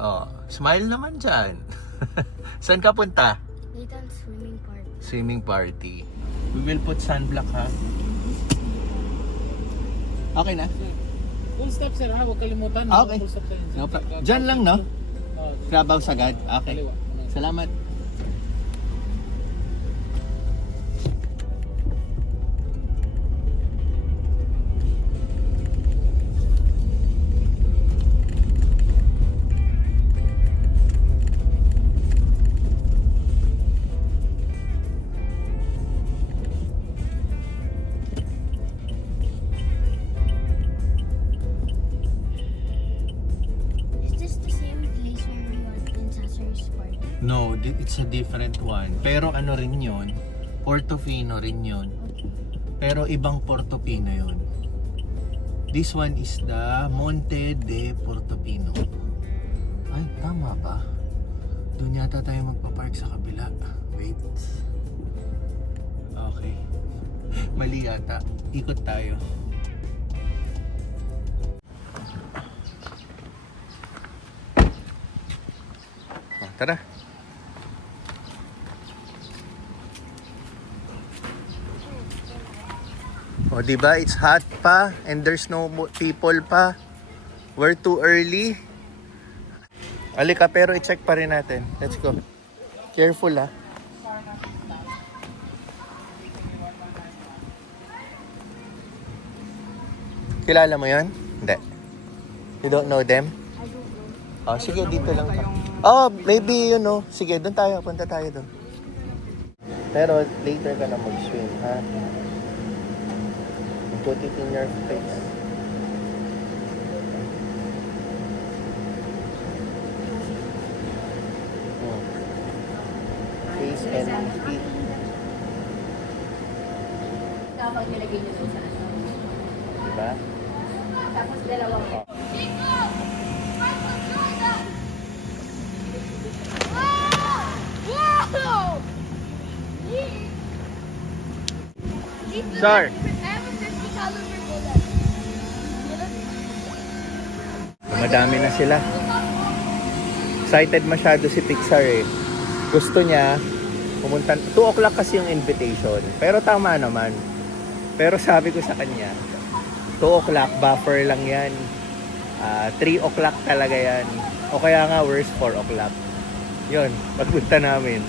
Oh, smile naman dyan. Saan ka punta? Little swimming park. Swimming party. We will put sunblock ha. Okay na? Full stop sir ha, huwag kalimutan. Okay. Full stop sir. No, dyan lang no? Oh, Trabaho sagad? Okay. kaliwa. Salamat. Is this the same place where we went in Sassur's park? No, it's a different one. Pero ano rin yun? Portofino rin yun. Okay. Pero ibang Portofino yun. This one is the Monte de Portofino. Ay, tama ba? Doon yata tayo magpa-park sa kabila. Wait. Okay. Mali yata. Ikot tayo. Tara. O diba, it's hot pa and there's no people pa. We're too early. Alika, pero i-check pa rin natin. Let's go. Careful ha. Kilala mo yan? Hindi. You don't know them? I don't know. Oh, sige, dito lang ka. Oh, maybe, you know. Sige, doon tayo. Punta tayo doon. Pero later ka na mag-swim, ha? Put it in your face. Face and feet. Dapat nilagay niyo doon sa ano. Diba? Tapos dalawang. Sir! Madami na sila. Excited masyado si Pixar eh. Gusto niya pumunta. 2 o'clock kasi yung invitation. Pero tama naman. Pero sabi ko sa kanya, 2 o'clock, buffer lang yan. 3 o'clock talaga yan. O kaya nga worst 4 o'clock. Yun, pagpunta namin,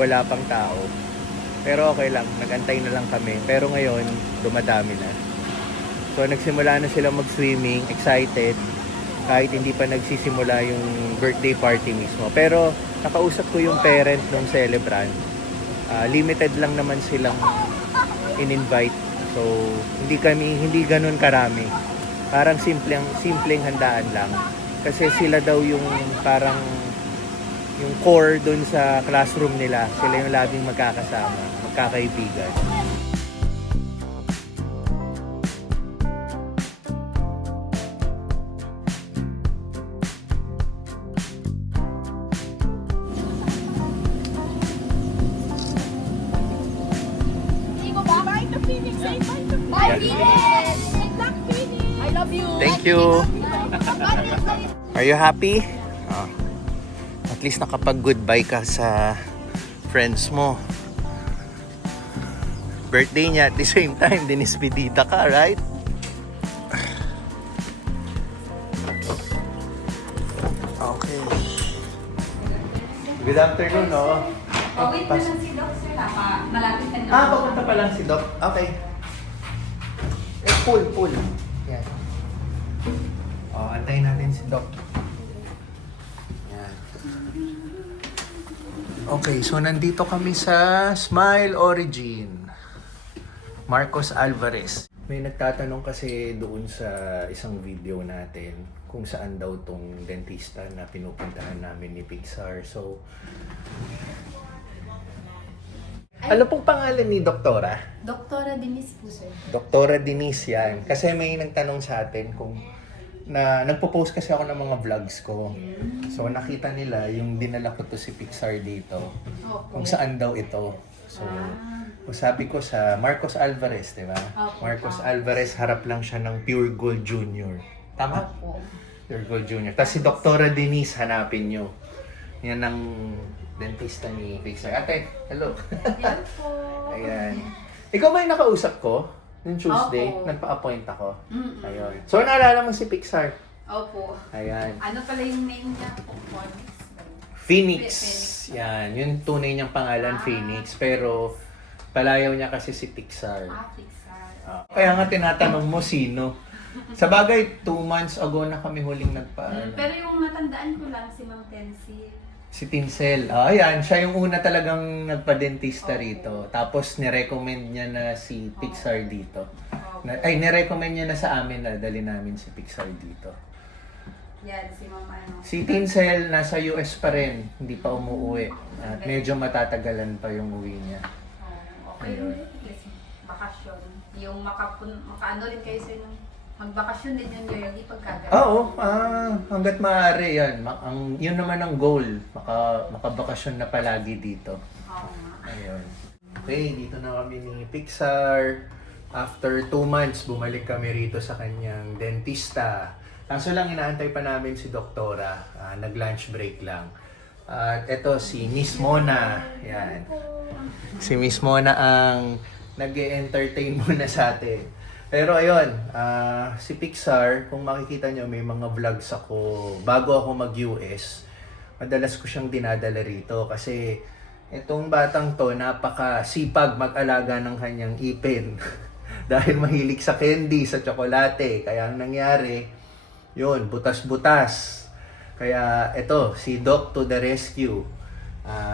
wala pang tao. Pero okay lang, nagantay na lang kami. Pero ngayon, dumadami na. So nagsimula na sila mag-swimming, excited. Kahit hindi pa nagsisimula yung birthday party mismo. Pero nakausap ko yung parent ng celebrant. Limited lang naman silang in-invite. So hindi ganun karami. Parang simpleng handaan lang. Kasi sila daw yung parang yung core doon sa classroom nila. Sila yung laging magkakasama, magkakaibigan. Bye, Phoenix! Good luck, Phoenix! I love you! Thank you! Are you happy? At least nakapag-goodbye ka sa friends mo. Birthday niya at the same time, dinispedita ka, right? Okay. Good afternoon, no? Wait na lang si Doc, sir. Malapit ka na. Papunta pa lang si Doc. Okay. Pull. Yan. Antayin natin si Doc. Yan. Okay, so nandito kami sa Smile Origin. Marcos Alvarez. May nagtatanong kasi doon sa isang video natin kung saan daw tong dentista na pinupuntahan namin ni Pixar. So, ano pong pangalan ni Doktora? Doktora Denise po, sir. Doktora Denise yan. Kasi may nagtanong sa atin kung nagpo-post kasi ako ng mga vlogs ko. So nakita nila yung dinala ko to si Pixar dito. Kung saan daw ito. So sabi ko sa Marcos Alvarez, di ba? Marcos Alvarez, harap lang siya ng Pure Gold Jr. Tama? Virgo Jr. Tapos si Doktora Denise, hanapin nyo. Yan ang dentista ni Pixar. Ate, hello. Yan po. Ayan. Ikaw ba yung nakausap ko? Noong Tuesday, Opo. nagpa-appoint ako. Mm-mm. Ayun. So, naalala mo si Pixar? Opo. Ayan. Ano pala yung name niya? Phoenix. Phoenix. Yan. Yung tunay niyang pangalan, Phoenix. Pero, palayaw niya kasi si Pixar. Pixar. Kaya nga tinatanong mo sino. Sa bagay, 2 months ago na kami huling Pero yung natandaan ko lang si Ma'am Tensi. Si Tinsel. Ayan, siya yung una talagang nagpa-dentista Opo. rito. Tapos nirecommend niya na si Pixar dito. Opo. Nirecommend niya na sa amin na dali namin si Pixar dito. Yan, si Ma'am ano. Si Tinsel nasa US pa rin, hindi pa umuwi. At medyo matatagalan pa yung uwi niya. Okay rin din. Kasi bakasyon. Yung makaano rin kayo sa inyo. Magbakasyon din yun yung ipagkagawa. Oo, hanggat maaari yan. Yun naman ang goal, makabakasyon na palagi dito. Oo nga. Ayun. Okay, dito na kami ni Pixar. After 2 months, bumalik kami rito sa kanyang dentista. Kaso lang, inaantay pa namin si Doktora. Nag-lunch break lang. At eto si Miss Mona. Yan. Si Miss Mona ang nag-entertain muna sa atin. Pero ayun, si Pixar, kung makikita nyo, may mga vlogs ako. Bago ako mag-US, madalas ko siyang dinadala rito. Kasi itong batang to, napaka-sipag mag-alaga ng kanyang ipin. Dahil mahilig sa candy, sa tsokolate. Kaya ang nangyari, yun, butas-butas. Kaya ito, si Doc to the rescue.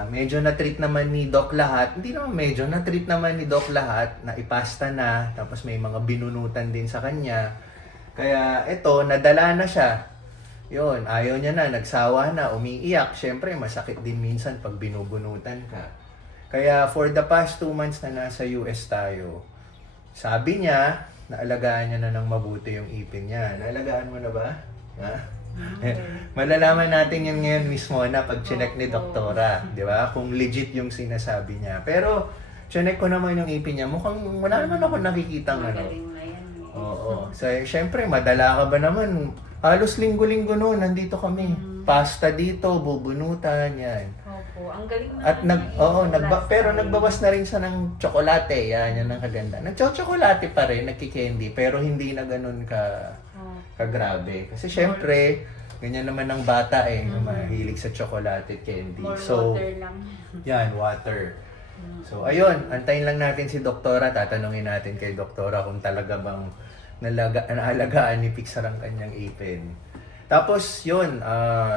Medyo na-treat naman ni Doc lahat. Hindi naman medyo, na-treat naman ni Doc lahat. Naipasta na, tapos may mga binunutan din sa kanya. Kaya ito, nadala na siya. Yun, ayaw niya na, nagsawa na, umiiyak. Siyempre, masakit din minsan pag binubunutan ka. Kaya for the past 2 months na nasa US tayo, sabi niya, naalagaan niya na ng mabuti yung ipin niya. Naalagaan mo na ba? Ha? Malalaman natin yun ngayon mismo na pag chinek ni Doktora, di ba? Kung legit yung sinasabi niya. Pero, chinek ko naman yung ipin niya. Mukhang wala naman ako nakikita ano. Magaling na yan. Oo. So, syempre, madala ka ba naman? Halos linggo-linggo noon, nandito kami. Pasta dito, bubunutan, yan. Opo, ang galing na. At pero nagbawas na rin siya ng tsokolate. Yan ang kaganda. Nagtsokolate pa rin, nagki-candy, pero hindi na ganun kagrabe. Kasi syempre, ganyan naman ng bata mahilig sa chocolate at candy. More So, water lang. yan, water. So, ayun, antayin lang natin si Doktora. Tatanungin natin kay Doktora kung talaga bang naalagaan ni Pixar ang kanyang ipin. Tapos, yun,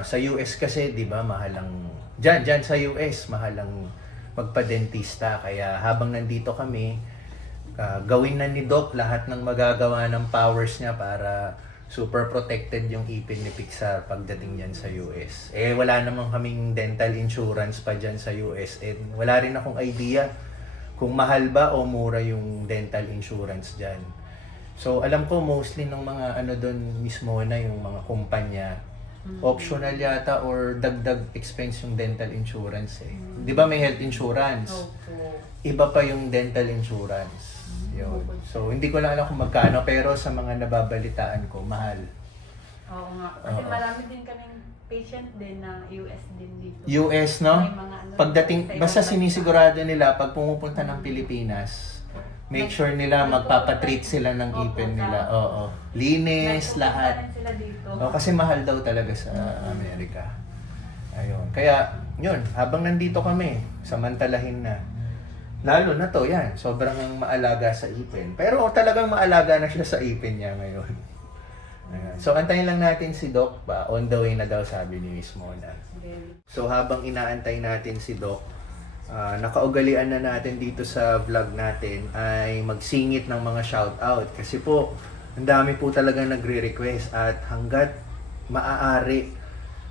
sa US kasi, di ba, mahalang, dyan sa US, mahalang magpa-dentista. Kaya habang nandito kami, gawin na ni Doc lahat ng magagawa ng powers niya para super protected yung ipin ni Pixar pagdating yan sa US. Wala namang kaming dental insurance pa dyan sa US. Wala rin akong idea kung mahal ba o mura yung dental insurance dyan. So, alam ko mostly ng mga doon mismo na yung mga kumpanya, optional yata or dagdag expense yung dental insurance Di ba may health insurance? Opo. Iba pa yung dental insurance. Yun. So, hindi ko lang alam kung magkano, pero sa mga nababalitaan ko, mahal. Oo nga. Kasi Oo. marami din kaming patient din na US din dito. US, no? May mga Pagdating, sa basta ibang sinisigurado nila, pag pumupunta ng Pilipinas, make sure nila magpapatreat sila ng ipin nila. Oo. Linis, Nagpupunta lahat. rin sila dito. Kasi mahal daw talaga sa Amerika. Ayun. Kaya, yun, habang nandito kami, samantalahin na. Lalo na to, yan. Sobrang maalaga sa ipin. Pero talagang maalaga na siya sa ipin niya ngayon. Ayan. So, antayin lang natin si Doc ba? On the way na daw, sabi ni Miss Mona. So, habang inaantay natin si Doc, nakaugalian na natin dito sa vlog natin ay magsingit ng mga shoutout. Kasi po, ang dami po talaga nagre-request at hanggat maaari,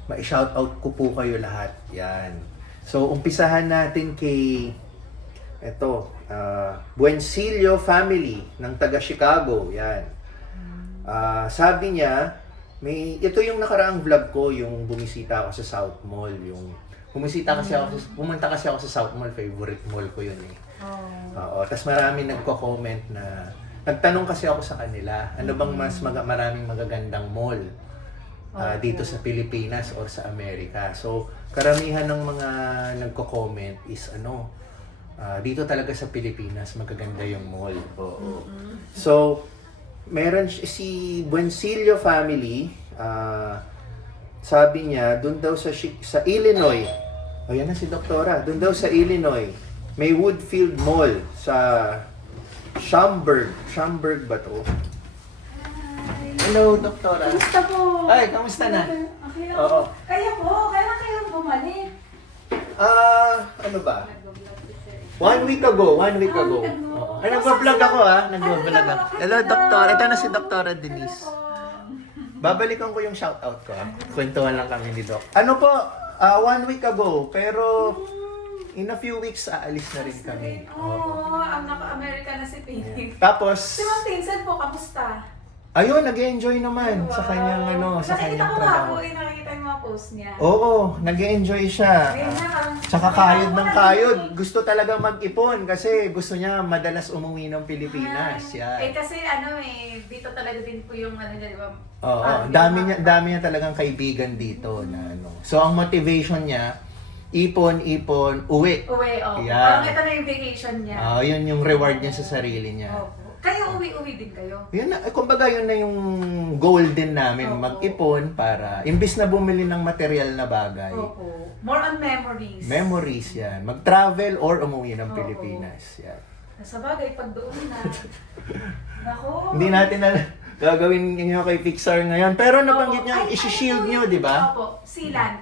ma-shoutout ko po kayo lahat. Yan. So, umpisahan natin kay Buencillo family ng taga Chicago. Yan. Sabi niya, ito yung nakaraang vlog ko, yung bumisita ako sa South Mall, yung pumunta kasi ako sa South Mall, favorite mall ko yun Oo, tapos marami nagko-comment na nagtanong kasi ako sa kanila, ano bang mas maraming magagandang mall? dito sa Pilipinas or sa Amerika. So, karamihan ng mga nagko-comment is dito talaga sa Pilipinas magaganda yung mall. Oo. So, meron si Buencillo family, sabi niya, doon daw sa Illinois, yan na si Doktora, doon daw sa Illinois, may Woodfield Mall sa Schaumburg ba to? Hello, Doktora. Kamusta po? Ay, kamusta na? Okay lang Oo. po. Kaya po, kailan kayo bumalik? Ano ba? 1 week ago. Oo. Ay, nagpa-vlog ako Nagpa-vlog ako. Hello, Doktor. Ito na si Doktora Denise. Babalikan ko yung shoutout ko. Kwentuhan lang kami ni Doc. Ano po? 1 week ago. Pero in a few weeks, aalis na rin kami. Oo, ang naka-Amerika na si Phoenix. Tapos, Si Ma'am Tinsel po, kamusta? ayun, nag-enjoy naman sa kanyang sa kanyang Nakikita ko nga po, trabaho. nakikita yung mga post niya. Oo, nag-enjoy siya. Ayun na, Tsaka kayod ng kayod. Gusto talaga mag-ipon kasi gusto niya madalas umuwi ng Pilipinas. Yan. kasi dito talaga din po yung niya, di ba? Oo, dami niya talagang kaibigan dito na So ang motivation niya, ipon, uwi. Uwi, Yeah. Parang ito na yung vacation niya. Yun yung reward niya sa sarili niya. Opo. Kayo uwi din kayo? Yun na, kumbaga yun na yung goal din namin, Opo. mag-ipon para imbis na bumili ng material na bagay. Opo. More on memories. Memories yan. Mag-travel or umuwi ng Opo. Pilipinas. Yan. Sa bagay, pag doon na. Nako. Hindi natin na gagawin niyo kay Pixar ngayon. Pero nabanggit Opo. niya, Ay, isi-shield ano niyo, po? di ba? Opo, sealant.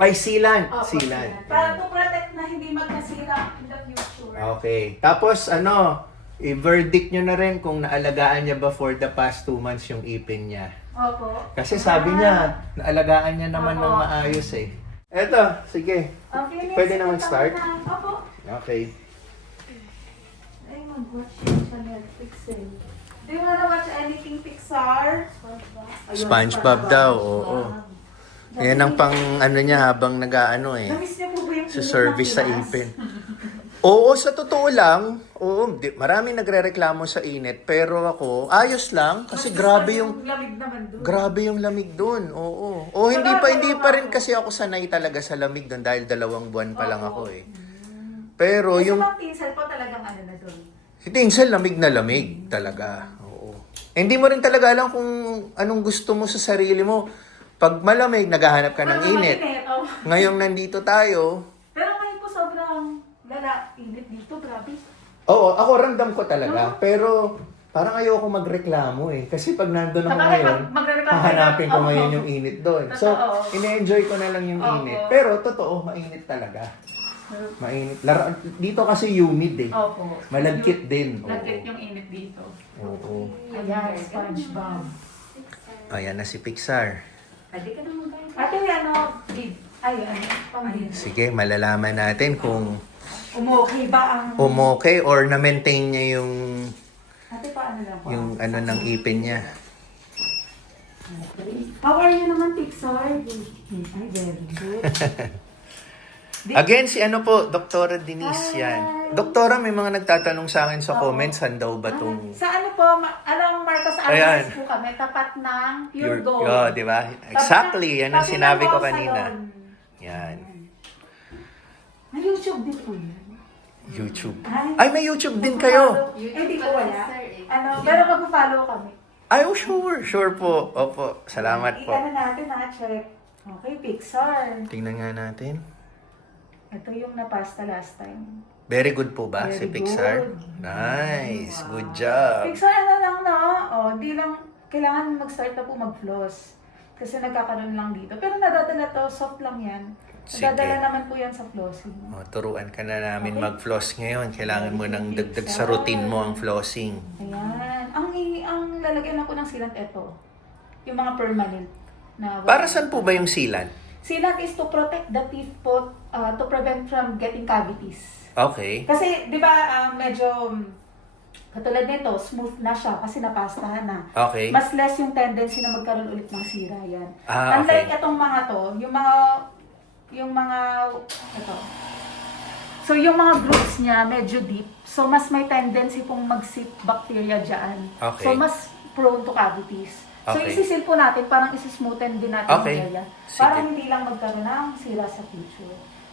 Ay, sealant. Opo, Sealant. Para to protect na hindi magkasira in the future. Okay. Tapos i-verdict nyo na rin kung naalagaan niya ba for the past 2 months yung ipin niya. Opo. Kasi sabi niya, naalagaan niya naman ng Opo. maayos eh. Eto, sige. Okay, next. Pwede na mag-start? Opo. Okay. Ay, mag-watch yun sa Netflix eh. Do you wanna watch anything Pixar? Ayun, SpongeBob daw, oo. Yan ang pang niya habang nag-aano eh. Namiss niyo po ba yung Sa init service ng sa Pinas? ipin. Oo, sa totoo lang, marami nagrereklamo sa init, pero ako, ayos lang kasi grabe yung lamig naman doon. grabe yung lamig doon. Oo. O hindi pa rin kasi ako sanay talaga sa lamig doon dahil 2 buwan pa lang ako eh. Pero Kasi yung Ma'am Tinsel po talagang na doon. si Tinsel lamig na lamig talaga. Oo. Hindi mo rin talaga alam kung anong gusto mo sa sarili mo. Pag malamig, naghahanap ka ng init. Oh. Ngayong nandito tayo, Pero ngayon po sobrang init dito, grabe. oo, ako ramdam ko talaga. Pero parang ayoko magreklamo eh. Kasi pag nandun ako Sabagay, ngayon, pag magrereklamo hahanapin ko ka, ngayon oo. yung init doon. So, Totoo. ine-enjoy ko na lang yung Oo. init. Pero totoo, mainit talaga. Mainit. Dito kasi humid eh. Opo. Malagkit din. Oo. Lagkit yung init dito. Oo. Ayan, SpongeBob. Ayan na si Pixar. Pwede ka naman kayo. Ate, bid. Ay, pang-bid. Sige, malalaman natin kung Okay ba ang... umokay or na-maintain niya yung Ate, paano lang po? ng ipin niya. How are you naman, Pixar? Ay, very good. Again, si Doktora Denise yan. Doktora, may mga nagtatanong sa akin sa comments, saan daw ba tong Sa ano po, anong Marcos Ayan. Alvarez po kami, tapat ng Pure Gold. Oh, di ba? Exactly, yan ang Tabi ng sinabi ko Wow kanina. Salon. Yan. May YouTube din po yan. YouTube. Ay, Ay, may YouTube din kayo. Hindi ko wala. Pero mag-follow kami. Ay, oh, sure. Sure po. Opo. Salamat po. I-ano natin check. Okay, Pixar. Tingnan nga natin. Ito yung napasta last time. Very good po ba si Very Pixar? good. Nice. Good job. Pixar lang hindi lang, kailangan mag-start na po mag-floss. Kasi nagkakaroon lang dito. Pero nadadala to, soft lang yan. Sige. Nadadala naman po yan sa flossing. Oh, turuan ka na namin Okay. mag-floss ngayon. Kailangan mo nang dagdag sa routine mo ang flossing. Ayan. Ang lalagyan na po ng sealant ito. Yung mga permanent. Para saan po ba yung sealant? Sealant is to protect the teeth po, to prevent from getting cavities. Okay. Kasi, di ba, medyo, katulad nito, smooth na siya kasi napastahan na. Okay. Mas less yung tendency na magkaroon ulit ng sira yan. Ah, Unlike okay. itong mga to, yung mga, ito. So, yung mga groups niya, medyo deep. So, mas may tendency pong mag-sit bacteria dyan. Okay. So, mas prone to cavities. So, Okay. isisil po natin, parang isismoothen din natin Okay. yung area. Sige. Para hindi lang magkaroon ng sira sa future.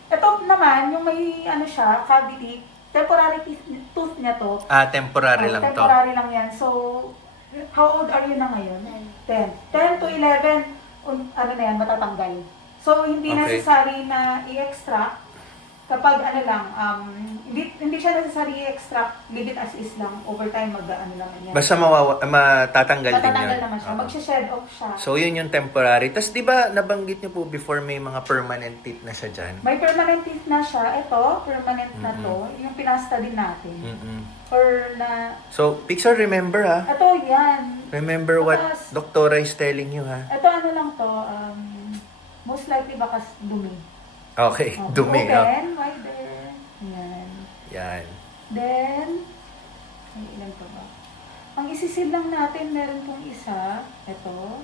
Ito naman, yung may ano siya, cavity, temporary tooth niya to. Temporary lang to. Temporary lang yan. So, how old are you na ngayon? 10. 10 to 11, ano na yan, matatanggal. So, hindi Okay. necessary na i-extract. Kapag ano lang, hindi siya necessary i-extract, leave it as is lang. Over time, mag-ano naman yan. Basta matatanggal din Matatanggal yun. naman siya. Oo. Magsha-shed off siya. So, yun yung temporary. Tapos, di ba, nabanggit niyo po before may mga permanent teeth na siya dyan? May permanent teeth na siya. Ito, permanent na to. Yung pinasta din natin. Mm-mm. Or na, So, Pixar, remember ha? ito yan. Remember what Tapos, Doktora is telling you ha? Ito ano lang to, most likely baka dumi. Okay, Oh, dumi. Oh. Open, wider. Yan. Yan. Then, may ilan pa ba? Ang isisil lang natin, meron pong isa. Ito.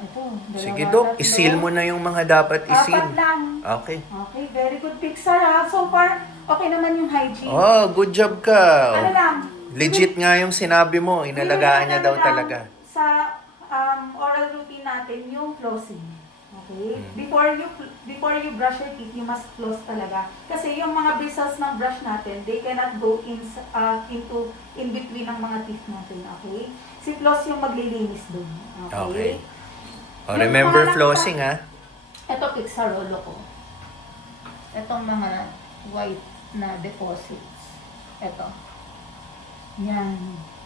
Ito, dalawa. Sige, Dok. tatlo. Isil mo na yung mga dapat isil. Apat lang. Okay. Okay, very good Pixar ha. So far, okay naman yung hygiene. Oh, good job ka. Ano lang? Legit nga yung sinabi mo. Inalagaan niya daw Bibigyan talaga. lang Sa oral routine natin, yung flossing. Okay? Before you brush your teeth, you must floss talaga. Kasi yung mga bristles ng brush natin, they cannot go in between ng mga teeth natin. Okay? Si floss yung maglilinis dun. Okay? Okay. Oh, Yung remember mga flossing ha? Ito, Pixar Rolo ko. Itong mga white na deposits. Ito. Yan.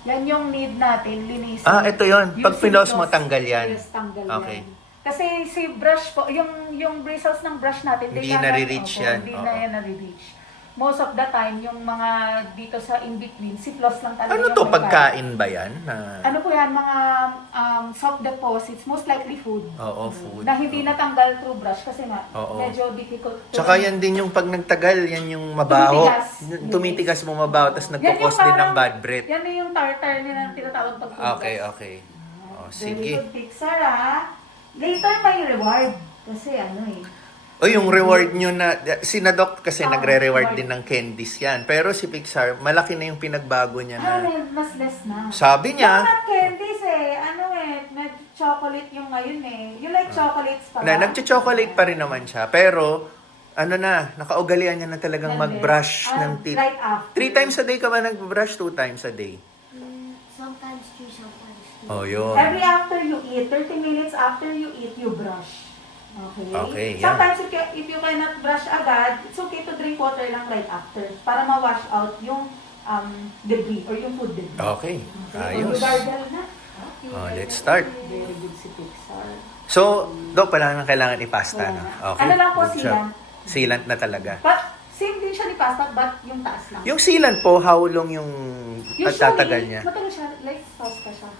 Yan yung need natin, linisin. Ito yon. Pag Yung pinos mo, silos. tanggal yan. Yes, tanggal Okay. yan. Kasi si brush po, yung bristles ng brush natin, they Hindi cannot- nare-reach opo, yan. Hindi Oo. na yan nare-reach. Most of the time, yung mga dito sa in-between, si floss lang talaga. Ano yung to? may Pagkain ba yan? ano po yan, mga soft deposits, most likely food. Oo, food. Na hindi natanggal through brush kasi nga, Oo. medyo difficult. Tsaka yan din yung pag nagtagal, yan yung mabaho. Tumitigas. Tumitigas mo mabaho, tapos Yan nagkukos yung din ng parang- bad breath. Yan yung tartar nila na tinatawag pag Okay, okay. Oh, Very sige. good, Pixar ha. Later may reward. Kasi ano eh. O yung reward nyo na, si Nadok kasi nagre-reward reward. din ng candies yan. Pero si Pixar, malaki na yung pinagbago niya na. Mas less na. Sabi niya, Not candies eh. Ano eh, chocolate yung ngayon eh. You like chocolates pa ba? nagcho-chocolate pa rin naman siya. Pero, ano na, nakaugalian niya na talagang mag-brush ng teeth. Right after. 3 times a day ka ba nag-brush? 2 times a day? Sometimes 2, sometimes 2. Oh, yun. Every after you eat, 30 minutes after you eat, you brush. Okay? Okay, yeah. Sometimes if you cannot brush agad, it's okay to drink water lang right after para ma-wash out yung debris or yung food debris. Okay, ayos. Mag-gargle na. Oh, let's start. Very good si Pixar. So, Dok, wala nang kailangan ipasta, no? Okay. Ano lang po, good job. sealant. Sealant na talaga. But, same din siya ni pasta, but yung taas lang. Yung sealant po, how long yung at tatagal niya? matagal siya, like pasta siya.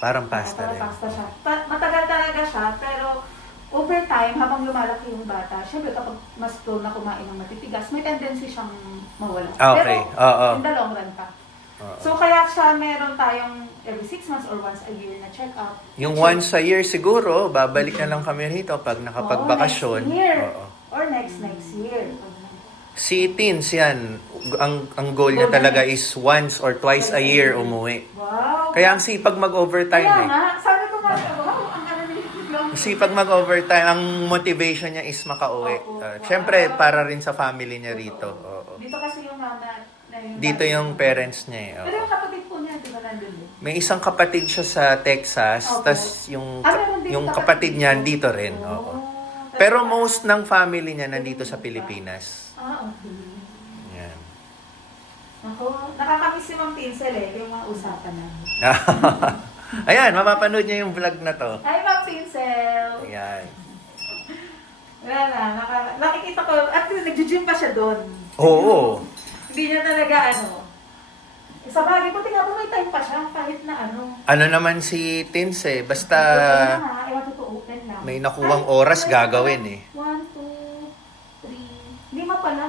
Parang pasta Parang rin. pasta siya. Matagal talaga siya, pero over time, habang lumalaki yung bata, syempre kapag mas prone na kumain ng matitigas, may tendency siyang mawala. Okay, oo. in the long run pa. Oo. So kaya siya meron tayong every 6 months or once a year na check-up. Yung once a year siguro, babalik na lang kami rito pag nakapagbakasyon. Next year. Oo. Or next year. Si Teens yan, ang goal niya talaga is once or twice a year umuwi. Wow. Kaya ang sipag mag-overtime Kaya eh. nga, sabi ko nga, wow, ang ano nila. Sipag mag-overtime, ang motivation niya is makauwi. Oo. Siyempre, para rin sa family niya rito. Oo. Dito kasi yung mama na yung Dito yung parents niya eh. Pero Oo. yung kapatid po niya, di ba nandun din? May isang kapatid siya sa Texas, Opo. tas yung Meron din yung kapatid niya po. dito rin. Oh, Oo. talaga. Pero most ng family niya nandito sa Pilipinas. Okay. Yan. Ako, nakakamiss si Ma'am Tinsel eh, yung mga usapan namin. Ayan, mapapanood niya yung vlog na to. Hi Ma'am Tinsel! Ayan. Wala na, nakikita ko, actually nag-gym pa siya doon. Oo. Hindi niya talaga sa bagay, buti nga po may time pa siya, kahit na Ano naman si Tins eh, basta ewan ko to open lang. may nakuwang oras gagawin eh. 1, 2, 3, 5 pala.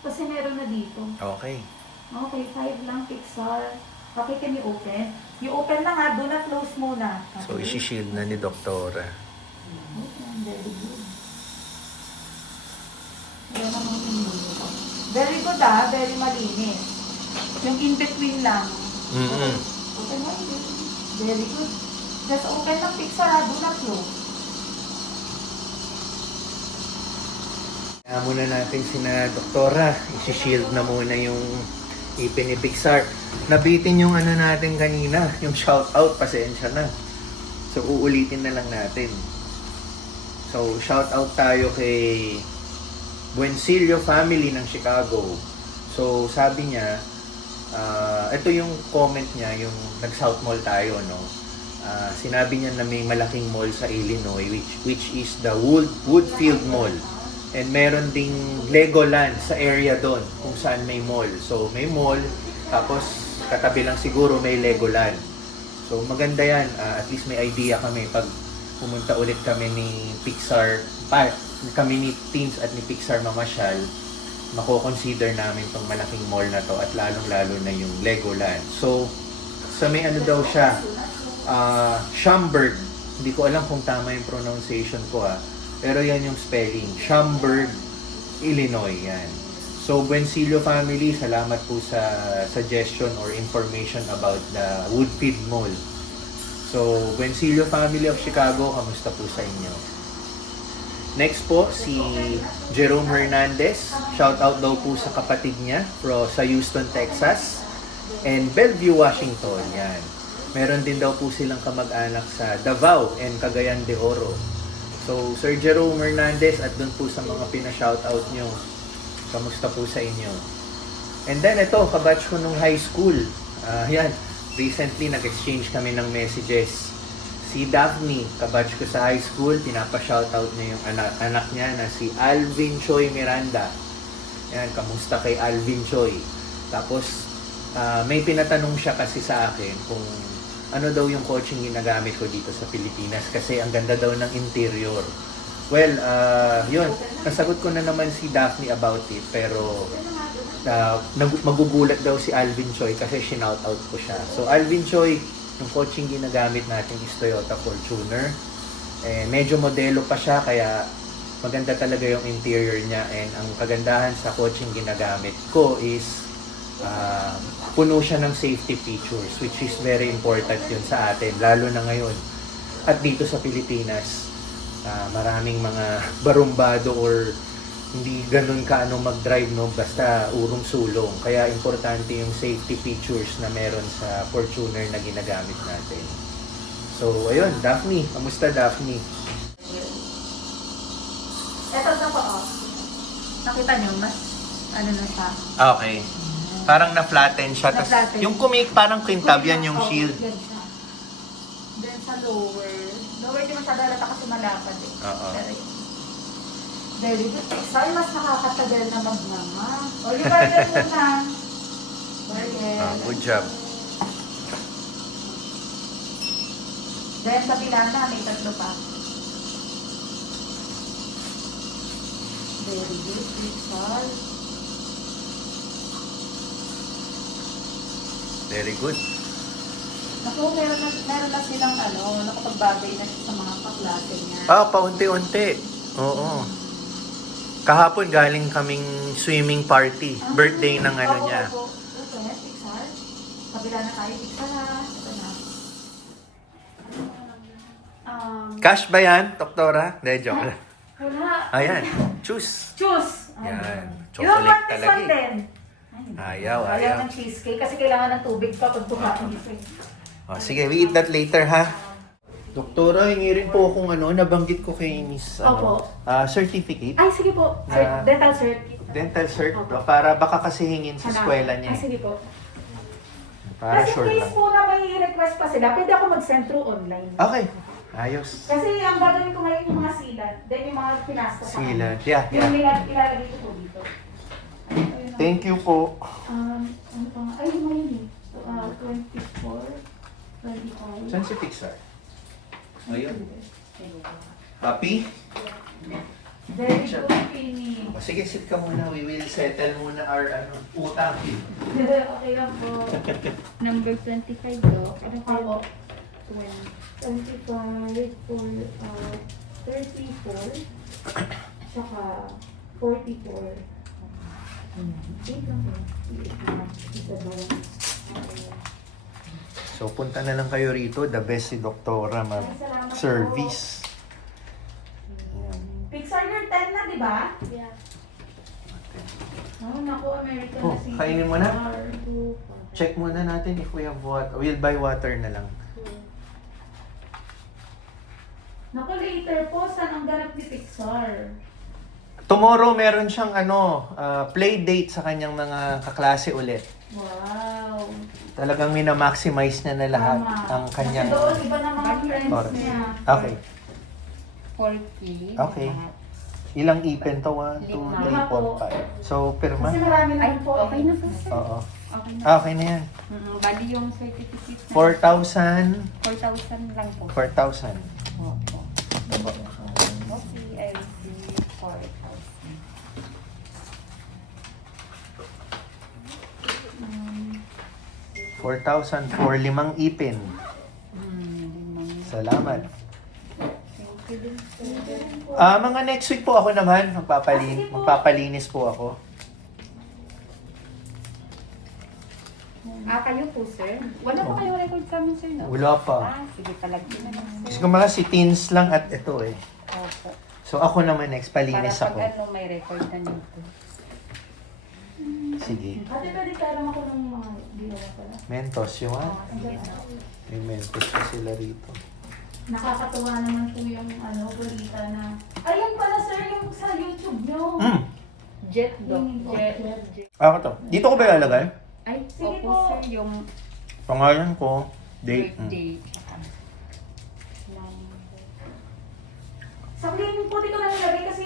Kasi meron na dito. Okay. Okay, 5 lang, Pixar. Okay, can you open? You open lang ha, do not close muna. Okay. So, isi-shield na ni Doktora. Very good. Yan ang mga pinuno ko. Very good ha, very malinis. Yung in-between lang. Mm-mm. Okay na yun. Very good. Just open ng Pixar, do not close. Kaya muna natin sina doktora, isi-shield na muna yung ipin ni Pixar. Nabitin yung ano natin kanina, yung shout out, pasensya na. So uulitin na lang natin. So shout out tayo kay Buencillo family ng Chicago. So sabi niya, ito yung comment niya, yung nag-South Mall tayo, no? Sinabi niya na may malaking mall sa Illinois which is the Woodfield Mall. And meron ding Legoland sa area doon kung saan may mall. So may mall, tapos katabi lang siguro may Legoland. So maganda yan, at least may idea kami pag pumunta ulit kami ni Pixar, kami ni Teens at ni Pixar mamasyal, mako-consider namin tong malaking mall na to at lalong-lalo na yung Legoland. So sa may ano daw siya, Schaumburg. Hindi ko alam kung tama yung pronunciation ko pero yan yung spelling. Schaumburg, Illinois. Yan. So, Buencillo family, salamat po sa suggestion or information about the Woodfield Mall. So, Buencillo family of Chicago, kamusta po sa inyo? Next po, si Jerome Hernandez. Shout out daw po sa kapatid niya sa Houston, Texas. And Bellevue, Washington. Yan. Meron din daw po silang kamag-anak sa Davao and Cagayan de Oro. So, Sir Jerome Hernandez at doon po sa mga pina-shoutout nyo. Kamusta po sa inyo? And then ito, kabatch ko nung high school. Yan, recently nag-exchange kami ng messages. Si Daphne, kabatch ko sa high school, pinapa-shoutout niya yung anak niya na si Alvin Choi Miranda. Yan, kamusta kay Alvin Choi? Tapos, may pinatanong siya kasi sa akin kung ano daw yung coaching ginagamit ko dito sa Pilipinas kasi ang ganda daw ng interior. Well, yun, nasagot ko na naman si Daphne about it pero magugulat daw si Alvin Choi kasi shinout-out ko siya. So Alvin Choi, yung coaching ginagamit natin is Toyota Fortuner. Medyo modelo pa siya kaya maganda talaga yung interior niya and ang kagandahan sa coaching ginagamit ko is puno siya ng safety features which is very important yun sa atin lalo na ngayon at dito sa Pilipinas maraming mga barumbado or hindi ganun kaano mag-drive no basta urong sulong kaya importante yung safety features na meron sa Fortuner na ginagamit natin. So ayun, Daphne, kamusta Daphne? Ito na po, nakita nyo, mas ano na siya. Okay. Parang na-flatten siya. Tas, Na-flatten. yung kumik parang quintab, yan yung shield. Yan siya. Then sa lower di masyado halata kasi malapad eh. Oo. Pero yun. Very good. Pixar, mas nakakatagal na magnama. O, yung barrier mo na. Barrier. Good job. Then sa bilana, may tatlo pa. Very good, Pixar. Very good. Naku, meron na silang nakapagbagay na siya sa mga kaklase niya. Paunti-unti. Oo. Kahapon galing kaming swimming party. Birthday ng ano niya. Opo. Okay, Pixar. Kabila na tayo, Pixar ha. Ito na. Cash ba yan, doktora? Hindi, joke lang. Wala. Ayan, choose. Choose. Yan. Yung Chocolate one talaga one eh. din. Ayaw. Ayaw ng cheesecake kasi kailangan ng tubig pa pag buhain ito. Sige, we eat that later ha. Doktora, hingi rin po akong nabanggit ko kay Miss Opo. certificate. Ay, sige po. Na- Dental cert. Dental cert. Opo. Para baka kasi hingin sa eskwela niya. Ay, sige po. Para Kasi sure case lang. po na may request pa sila, pwede ako mag-send through online. Okay. Ayos. Kasi ang gagawin ko ngayon yung mga sealant, then yung mga pinasta sa Sealant. akin. Yeah. Yung ilalagay ko po dito. Ayun. Thank you po. Ano pa nga? Ay, may 24, 25. Saan si Pixar? Ayun. Happy? Very good, Pini. Sige, sit ka muna. We will settle muna our utang. Okay lang po. Number 25 daw. Ano kayo? Ako. 25 for 34, saka 44. Wait lang po. Isa ba? So, punta na lang kayo rito. The best si Doktora mag-service. Ayan. Pixar, you're 10 na, di ba? Yeah. Oh, naku, American Oh, na si kainin mo na? Pixar. Check muna natin if we have water. We'll buy water na lang. Naku, later po, saan ang ganap ni Pixar? Tomorrow, meron siyang play date sa kanyang mga kaklase ulit. Wow. Talagang minamaximize niya na lahat Tama. ang kanyang... Kasi doon, iba na mga friends Oras. niya. Okay. 4K. Okay. Ilang ipin to? 1, 2, 3, 4, 5. So, pirma? Kasi marami Ay, naman po. okay na po, sir. Oo. Okay na. Okay na yan. Bali yung certificate na 4,000. 4,000 lang po. 4,000. Opo. Okay, I see 4,000. 4,000 for 5 ipin. Limang. Salamat. Thank you din, sir. Mga next week po ako naman. Magpapalinis po ako. Kayo po, sir? Wala pa kayong record sa amin, sir, no? Wala pa. Sige, palagyan na lang, sir. Kasi kung mga si teens lang at ito eh. Opo. So ako naman next, palinis Para ako. pag may record na nito. Sige. Ate, pwede kailan ako ng mga ginawa pala. Mentos yung May mentos pa sila rito. Nakakatuwa naman po yung balita na... Ayun pala sir, yung sa YouTube nyo. Jet Yung Jet. Ako to. Dito ko ba ilalagay? Ay, Sige opo, po. sir, yung Pangalan ko. Date. birthday. Tsaka number. Sa cleaning po, di ko na nilagay kasi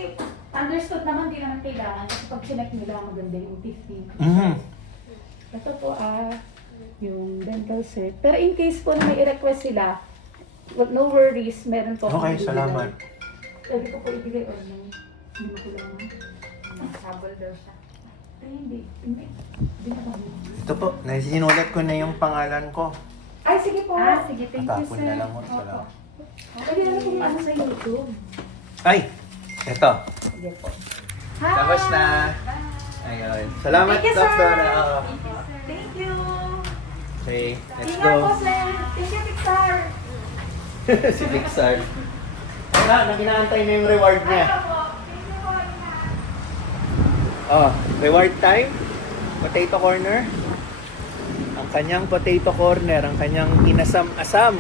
understood naman, di naman kailangan. Kasi pag sinek nila, maganda yung 15. Mhm. Ito po yung dental set. Pero in case po na may i-request sila, no worries, meron po. Okay, akong salamat. ibibigay. Pwede ko po ibigay or no? Hindi mo kailangan. Habol daw siya. Ay, hindi. Hindi. Hindi na kami. Ito po, sinulat ko na yung pangalan ko. Ay, sige po. Sige, thank you, Atapon sir. na lang mo. Salamat. Pwede na kung ano sa YouTube. Ay! Ito. Sige po. Hi! Tapos na. Ayun. Salamat, Thank you, sir. Doctor. Thank you. Okay, let's Ingat po, go. sir. Thank you, Pixar. Si Pixar. Wala, naginaantay na yung reward niya. Thank you po. Ingat. Oh, reward time. Potato corner. Ang kanyang potato corner, ang kanyang inasam-asam.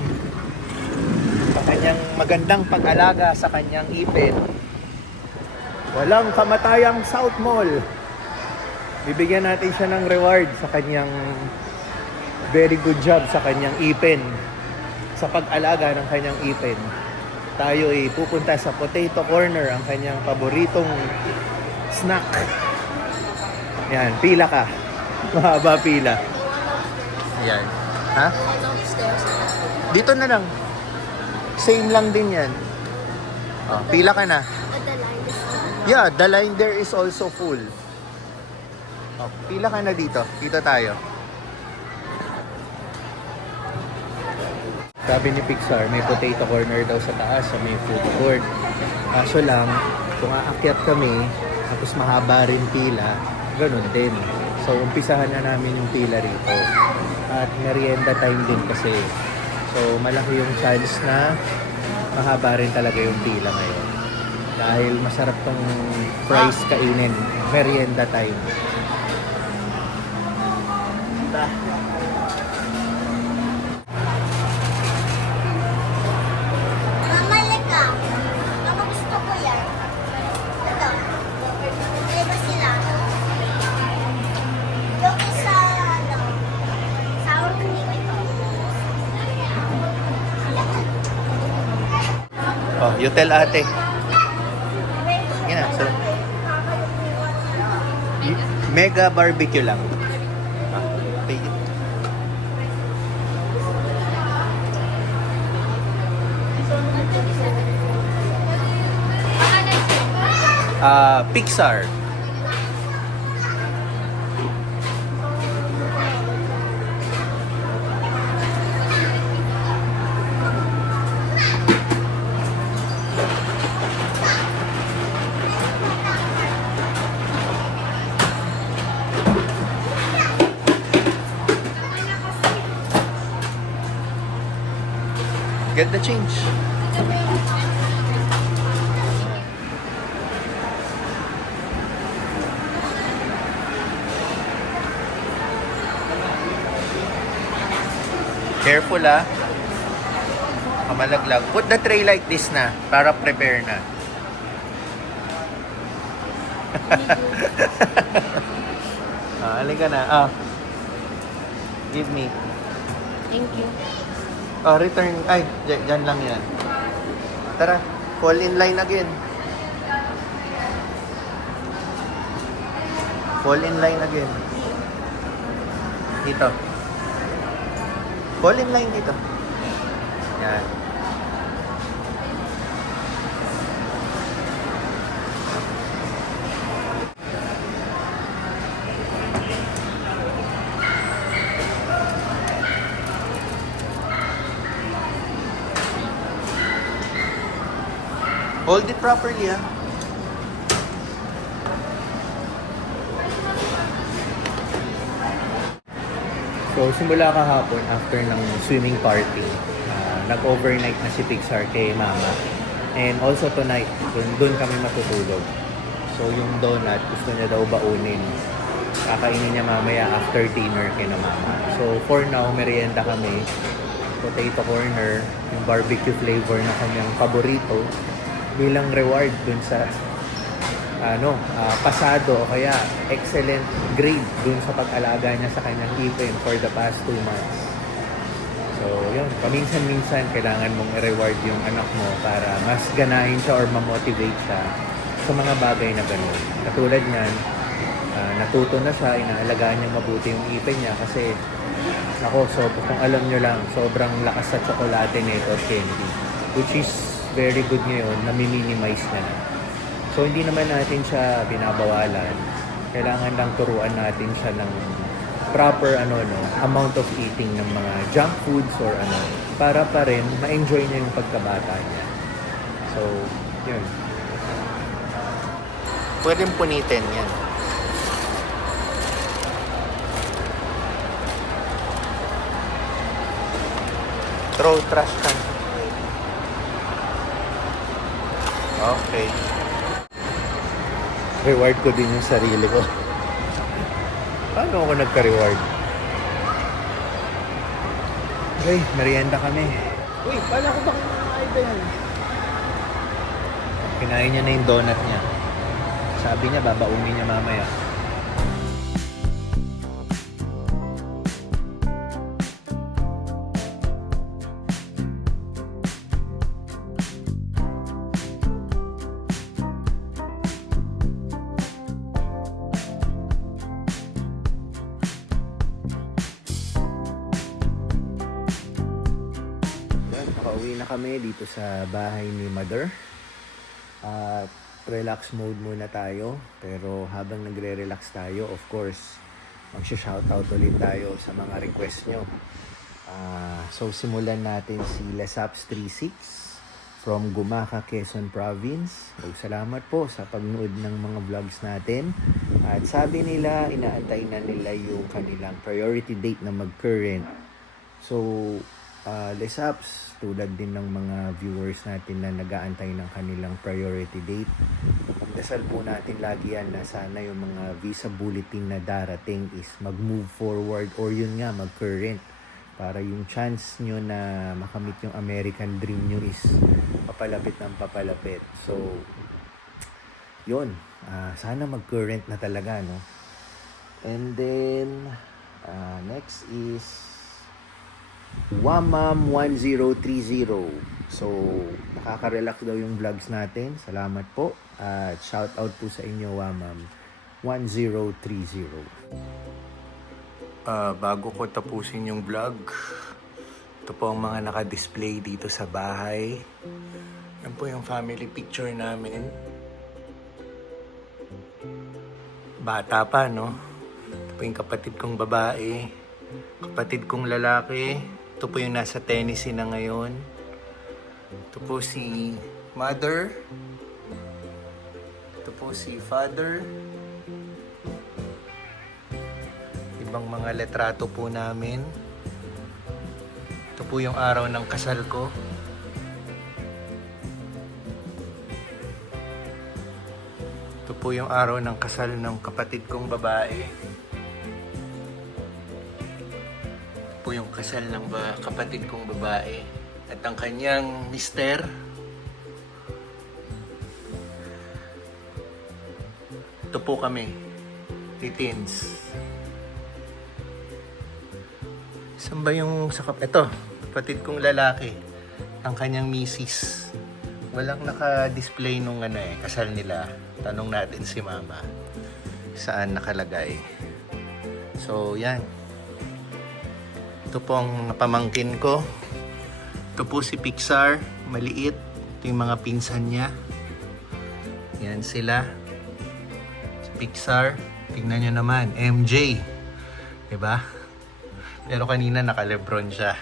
Ang kanyang magandang pag-alaga sa kanyang ipin. Walang kamatayang South Mall. Bibigyan natin siya ng reward sa kanyang very good job sa kanyang ipin. Sa pag-alaga ng kanyang ipin. Tayo ay pupunta sa potato corner, ang kanyang paboritong snack. Yan, pila ka. Mahaba pila. Ayan. Ha? Dito na lang. Same lang din yan. Oh, pila ka na. But the line is not. Yeah, the line there is also full. Oh, pila ka na dito. Dito tayo. Sabi ni Pixar, may potato corner daw sa taas sa may food court. Kaso lang, kung aakyat kami, tapos mahaba rin pila, ganun din. So, umpisahan na namin yung pila rito. At merienda time din kasi. So, malaki yung chance na mahaba rin talaga yung pila ngayon. Dahil masarap tong fries kainin. Merienda time. Mama, leka. Mama, gusto ko yan. Ito. Flavor sila. Yung isa, sour cream ito. Oh, you tell ate. Yan na, so, mega barbecue lang. Ah, take it. Pixar. Get the change. Careful ah. Kamalaglag. Put the tray like this na para prepare na. Alin ka na. Give me. Thank you. Return. Ay, dyan lang yan. Tara, fall in line again. Fall in line again. Dito. Fall in line dito. Yan. Hold it properly, ah. So, simula kahapon, after ng swimming party, nag-overnight na si Pixar kay Mama. And also tonight, dun kami matutulog. So, yung donut, gusto niya daw baunin. Kakainin niya mamaya after dinner kay na Mama. So, for now, merienda kami. Potato corner, yung barbecue flavor na kanyang paborito. Bilang reward dun sa pasado o kaya excellent grade dun sa pag-alaga niya sa kanyang ipin for the past 2 months. So, yun. Paminsan-minsan, kailangan mong i-reward yung anak mo para mas ganahin siya or ma-motivate siya sa mga bagay na gano'n. Katulad niyan, natuto na siya, inaalagaan niya mabuti yung ipin niya kasi kung alam nyo lang, sobrang lakas sa tsokolate nito at candy. Which is very good ngayon, nami-minimize na na. So, hindi naman natin siya binabawalan. Kailangan lang turuan natin siya ng proper amount of eating ng mga junk foods or para pa rin ma-enjoy niya yung pagkabata niya. So, yun. Pwedeng punitin yan. Throw trash can. Okay. Reward ko din yung sarili ko. Paano ako nagka-reward? Okay, merienda kami. Uy, pala ko ba kinakain ba yan? Kinain niya na yung donut niya. Sabi niya, babaunin niya mamaya. Nakauwi na kami dito sa bahay ni Mother. At relax mode muna tayo. Pero habang nagre-relax tayo, of course, magsha-shoutout ulit tayo sa mga request nyo. So simulan natin si Lesaps 36 from Gumaca, Quezon Province. Salamat po sa pagnood ng mga vlogs natin. At sabi nila, inaantay na nila yung kanilang priority date na mag-current. So, Lesaps, tulad din ng mga viewers natin na nag-aantay ng kanilang priority date. Dasal po natin lagi yan na sana yung mga visa bulletin na darating is mag-move forward or yun nga, mag-current. Para yung chance nyo na makamit yung American dream nyo is papalapit ng papalapit. So, yun. Sana mag-current na talaga, no? And then, next is Wamam 1030. So, nakaka-relax daw yung vlogs natin. Salamat po. At shout out po sa inyo, Wamam 1030. Bago ko tapusin yung vlog, ito po ang mga naka-display dito sa bahay. Yan po yung family picture namin. Bata pa, no? Ito po yung kapatid kong babae, kapatid kong lalaki. Ito po yung nasa Tennessee na ngayon. Ito po si Mother. Ito po si Father. Ibang mga letrato po namin. Ito po yung araw ng kasal ko. Ito po yung araw ng kasal ng kapatid kong babae. Ito po yung kasal ng kapatid kong babae. At ang kanyang mister. Ito po kami. Titins. Saan ba yung ito, kapatid kong lalaki. Ang kanyang misis. Walang naka-display nung kasal nila. Tanong natin si mama. Saan nakalagay. So, yan. Ito po ang pamangkin ko. Ito po si Pixar. Maliit. Ito yung mga pinsan niya. Yan sila. Si Pixar. Tingnan nyo naman. MJ. Diba? Pero kanina naka-Lebron siya.